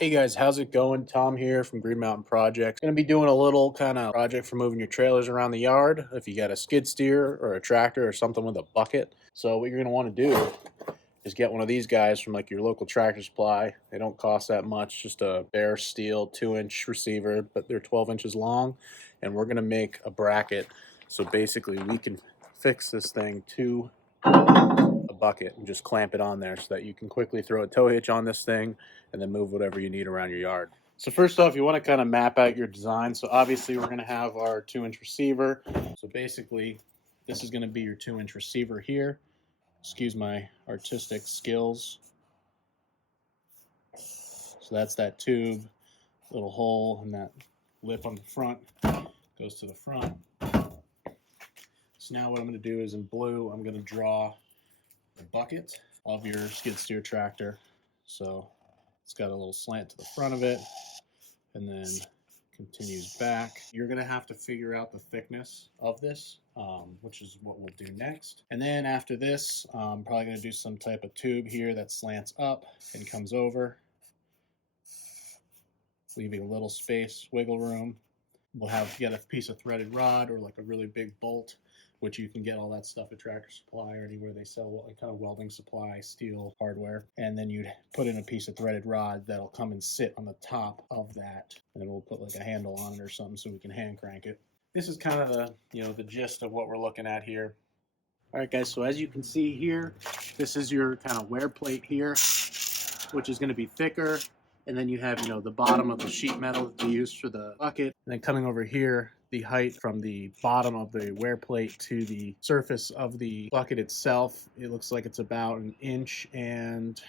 Hey guys, how's it going? Tom here from Green Mountain Projects. Gonna be doing a little kind of project for moving your trailers around the yard. If you got a skid steer or a tractor or something with a bucket. So what you're gonna want to do is get one of these guys from like your local Tractor Supply. They don't cost that much, just a bare steel 2-inch receiver, but they're 12 inches long. And we're gonna make a bracket. So basically we can fix this thing to a bucket and just clamp it on there so that you can quickly throw a tow hitch on this thing and then move whatever you need around your yard. So first off, you want to kind of map out your design. So obviously we're going to have our 2-inch receiver. So basically this is going to be your 2-inch receiver here. Excuse my artistic skills. So that's that tube, little hole, and that lip on the front goes to the front. So now what I'm going to do is in blue, I'm going to draw the bucket of your skid steer tractor. So it's got a little slant to the front of it and then continues back. You're gonna have to figure out the thickness of this, which is what we'll do next. And then after this, I'm probably gonna do some type of tube here that slants up and comes over, leaving a little space, wiggle room. We'll have get a piece of threaded rod or like a really big bolt, which you can get all that stuff at Tractor Supply or anywhere they sell kind of welding supply, steel hardware. And then you'd put in a piece of threaded rod that'll come and sit on the top of that. And we'll put like a handle on it or something so we can hand crank it. This is kind of the gist of what we're looking at here. All right, guys, so as you can see here, this is your kind of wear plate here, which is going to be thicker. And then you have, the bottom of the sheet metal that we use for the bucket. And then coming over here, the height from the bottom of the wear plate to the surface of the bucket itself, it looks like it's about 1.25 inches.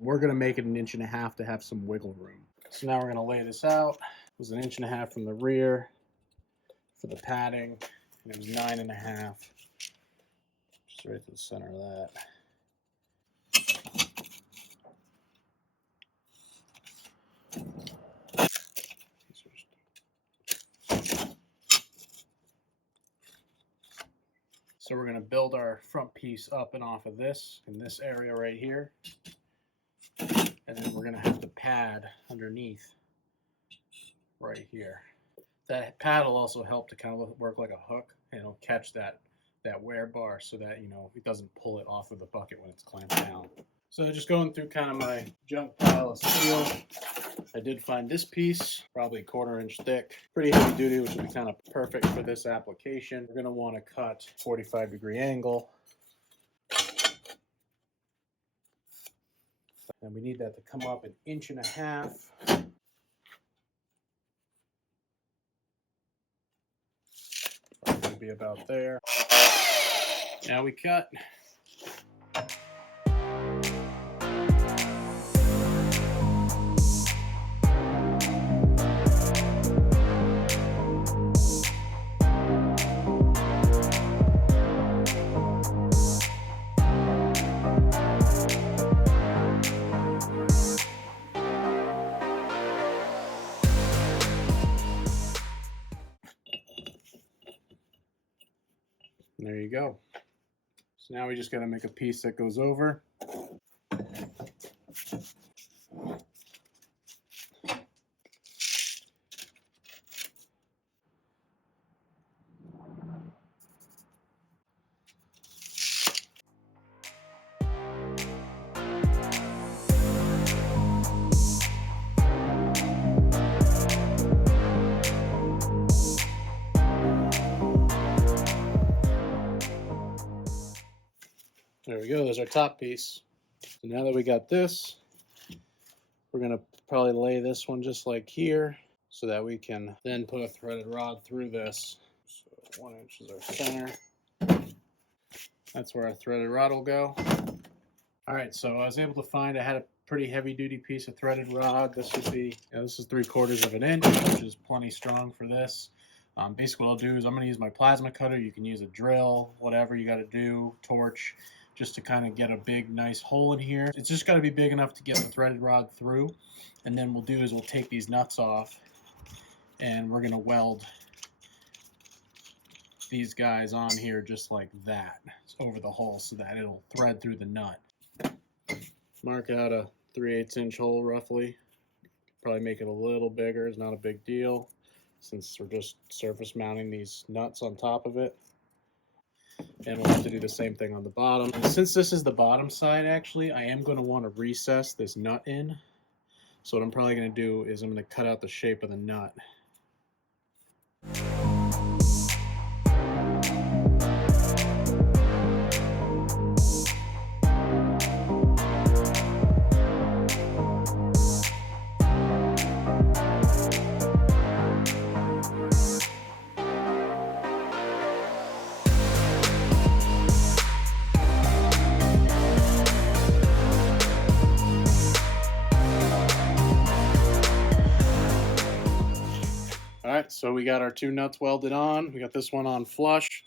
We're going to make it 1.5 inches to have some wiggle room. So now we're going to lay this out. It was 1.5 inches from the rear for the padding, and it was 9.5, just right to the center of that. So we're going to build our front piece up and off of this in this area right here. And then we're going to have to pad underneath right here. That pad will also help to kind of work like a hook, and it'll catch that wear bar so that, it doesn't pull it off of the bucket when it's clamped down. So just going through kind of my junk pile of steel, I did find this piece, probably 1/4 inch thick, pretty heavy duty, which would be kind of perfect for this application. We're going to want to cut 45-degree angle. And we need that to come up 1.5 inches. Probably be about there. Now we cut. And there you go. So now we just got to make a piece that goes over. There we go, there's our top piece. So now that we got this, we're going to probably lay this one just like here so that we can then put a threaded rod through this. So 1 inch is our center. That's where our threaded rod will go. All right, so I was able to find, I had a pretty heavy duty piece of threaded rod. This would be, this is 3/4 inch, which is plenty strong for this. Basically what I'll do is I'm going to use my plasma cutter. You can use a drill, whatever you got to do, torch, just to kind of get a big nice hole in here. It's just got to be big enough to get the threaded rod through. And then we'll do is we'll take these nuts off and we're going to weld these guys on here just like that over the hole so that it'll thread through the nut. Mark out a 3/8 inch hole roughly. Probably make it a little bigger. It's not a big deal since we're just surface mounting these nuts on top of it. And we'll have to do the same thing on the bottom. And since this is the bottom side, actually, I am going to want to recess this nut in. So what I'm probably going to do is I'm going to cut out the shape of the nut. Alright, so we got our two nuts welded on. We got this one on flush.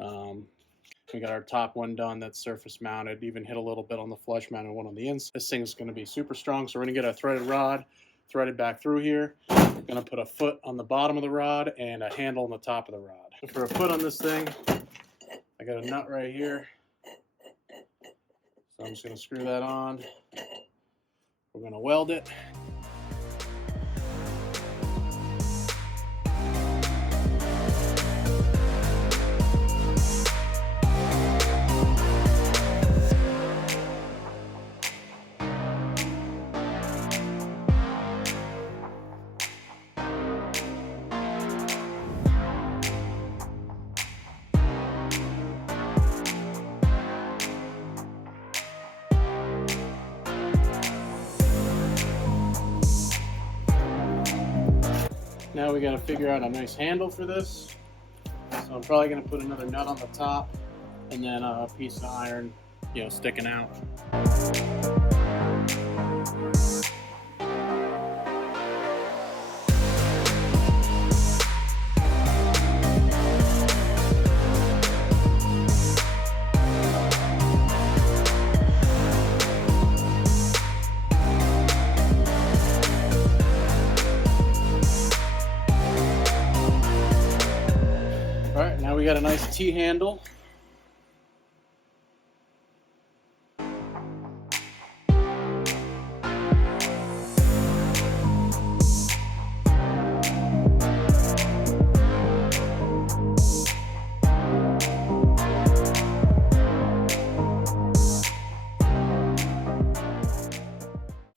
We got our top one done that's surface mounted. Even hit a little bit on the flush mounted one on the inside. This thing is going to be super strong, so we're going to get a threaded rod threaded back through here. We're going to put a foot on the bottom of the rod and a handle on the top of the rod. So for a foot on this thing, I got a nut right here. So I'm just going to screw that on. We're going to weld it. Now we got to figure out a nice handle for this. So I'm probably going to put another nut on the top and then a piece of iron, sticking out. Alright, now we got a nice T-handle.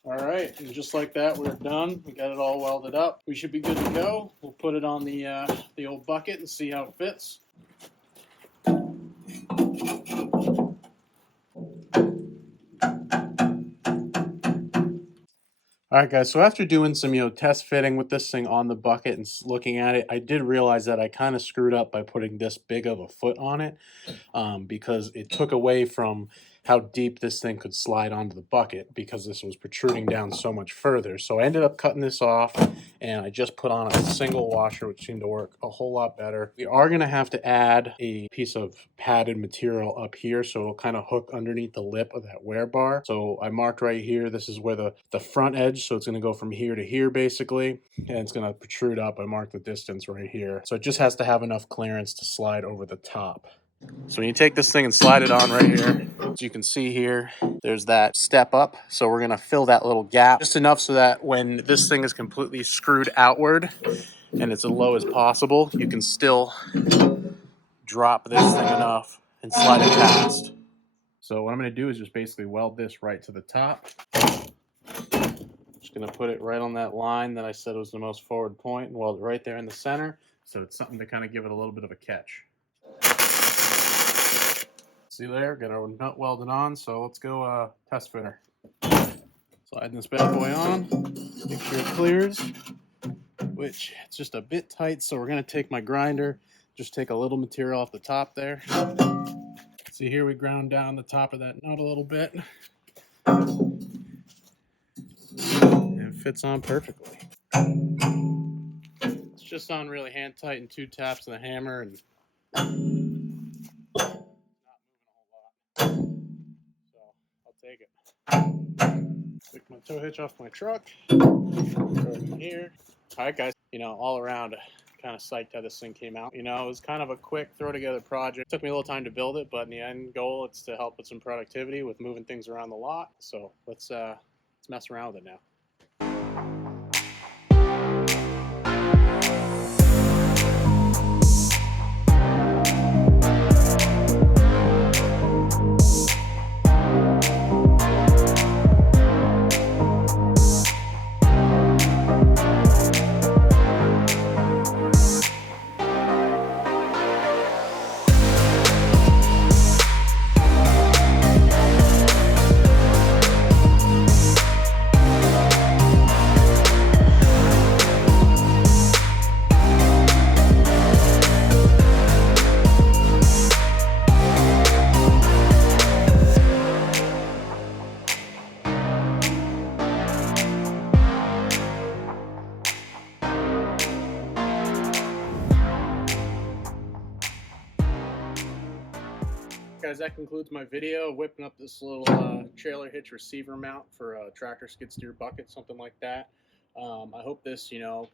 Alright, and just like that, we're done. We got it all welded up. We should be good to go. We'll put it on the old bucket and see how it fits. Alright guys, so after doing some test fitting with this thing on the bucket and looking at it, I did realize that I kind of screwed up by putting this big of a foot on it, because it took away from how deep this thing could slide onto the bucket because this was protruding down so much further. So I ended up cutting this off and I just put on a single washer, which seemed to work a whole lot better. We are going to have to add a piece of padded material up here so it'll kind of hook underneath the lip of that wear bar. So I marked right here, this is where the front edge, so it's going to go from here to here basically, and it's going to protrude up. I marked the distance right here. So it just has to have enough clearance to slide over the top. So when you take this thing and slide it on right here, as you can see here, there's that step up. So we're going to fill that little gap just enough so that when this thing is completely screwed outward and it's as low as possible, you can still drop this thing enough and slide it past. So what I'm going to do is just basically weld this right to the top. Just going to put it right on that line that I said was the most forward point and weld it right there in the center. So it's something to kind of give it a little bit of a catch. See there, got our nut welded on, so let's go test fit her. Sliding this bad boy on, make sure it clears, which it's just a bit tight, so we're going to take my grinder, just take a little material off the top there. See here, we ground down the top of that nut a little bit. And it fits on perfectly. It's just on really hand tight and 2 taps of the hammer, and take it. Pick my tow hitch off my truck. Throw it in here. Alright guys, all around kind of psyched how this thing came out. It was kind of a quick throw together project. It took me a little time to build it, but in the end goal it's to help with some productivity with moving things around the lot. So let's mess around with it now. guys, that concludes my video whipping up this little trailer hitch receiver mount for a tractor skid steer bucket, something like that. I hope this,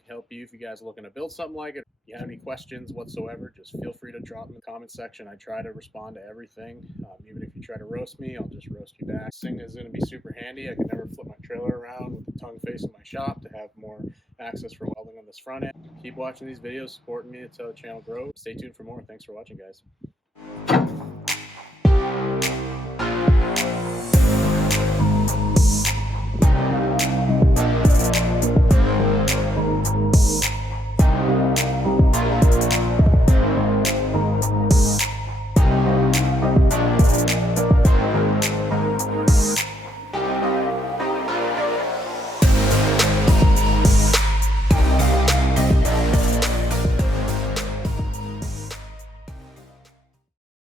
help you if you guys are looking to build something like it. If you have any questions whatsoever, just feel free to drop them in the comment section. I try to respond to everything. Even if you try to roast me, I'll just roast you back. This thing is going to be super handy. I can never flip my trailer around with the tongue facing my shop to have more access for welding on this front end. Keep watching these videos, supporting me. It's how the channel grows. Stay tuned for more. Thanks for watching, guys.